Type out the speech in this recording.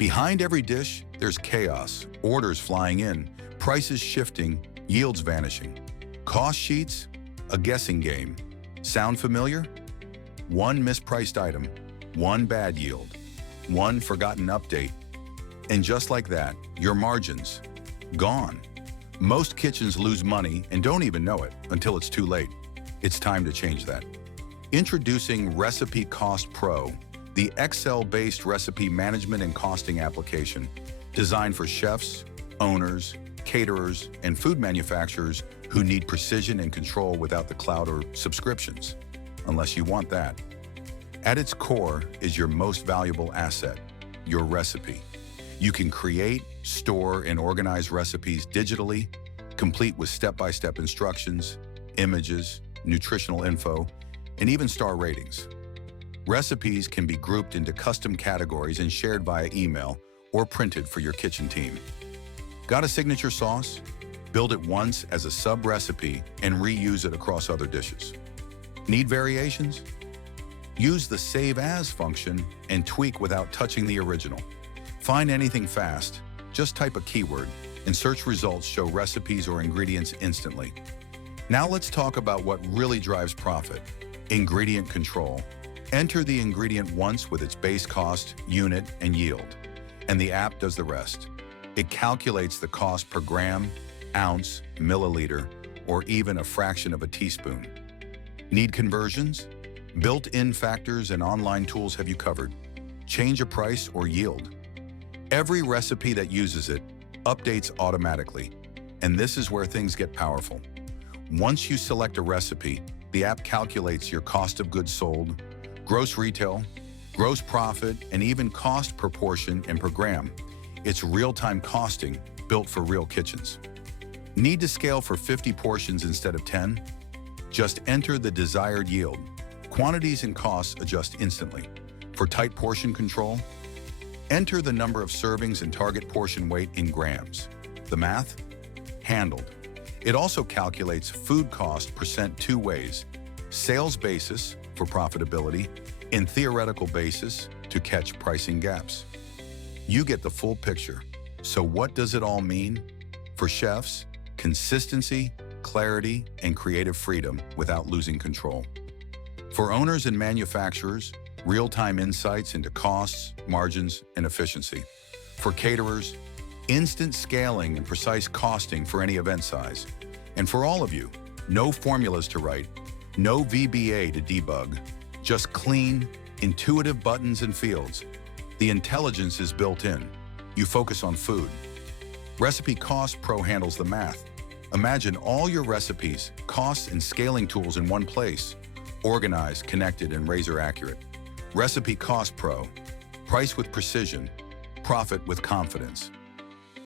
Behind every dish, there's chaos, orders flying in, prices shifting, yields vanishing. Cost sheets, a guessing game. Sound familiar? One mispriced item, one bad yield, one forgotten update. And just like that, your margins, gone. Most kitchens lose money and don't even know it until it's too late. It's time to change that. Introducing RecipeCost Pro, the Excel-based recipe management and costing application designed for chefs, owners, caterers, and food manufacturers who need precision and control without the cloud or subscriptions, unless you want that. At its core is your most valuable asset, your recipe. You can create, store, and organize recipes digitally, complete with step-by-step instructions, images, nutritional info, and even star ratings. Recipes can be grouped into custom categories and shared via email or printed for your kitchen team. Got a signature sauce? Build it once as a sub-recipe and reuse it across other dishes. Need variations? Use the Save As function and tweak without touching the original. Find anything fast, just type a keyword, and search results show recipes or ingredients instantly. Now let's talk about what really drives profit: ingredient control. Enter the ingredient once with its base cost, unit, and yield, and the app does the rest. It calculates the cost per gram, ounce, milliliter, or even a fraction of a teaspoon. Need conversions? Built-in factors and online tools have you covered. Change a price or yield. Every recipe that uses it updates automatically, and this is where things get powerful. Once you select a recipe, the app calculates your cost of goods sold, gross retail, gross profit, and even cost per portion and per gram. It's real-time costing built for real kitchens. Need to scale for 50 portions instead of 10? Just enter the desired yield. Quantities and costs adjust instantly. For tight portion control, enter the number of servings and target portion weight in grams. The math? Handled. It also calculates food cost percent two ways: sales basis for profitability and theoretical basis to catch pricing gaps. You get the full picture. So what does it all mean? For chefs, consistency, clarity, and creative freedom without losing control. For owners and manufacturers, real-time insights into costs, margins, and efficiency. For caterers, instant scaling and precise costing for any event size. And for all of you, no formulas to write, no VBA to debug, just clean, intuitive buttons and fields. The intelligence is built in. You focus on food. RecipeCost Pro handles the math. Imagine all your recipes, costs, and scaling tools in one place. Organized, connected, and razor accurate. RecipeCost Pro. Price with precision. Profit with confidence.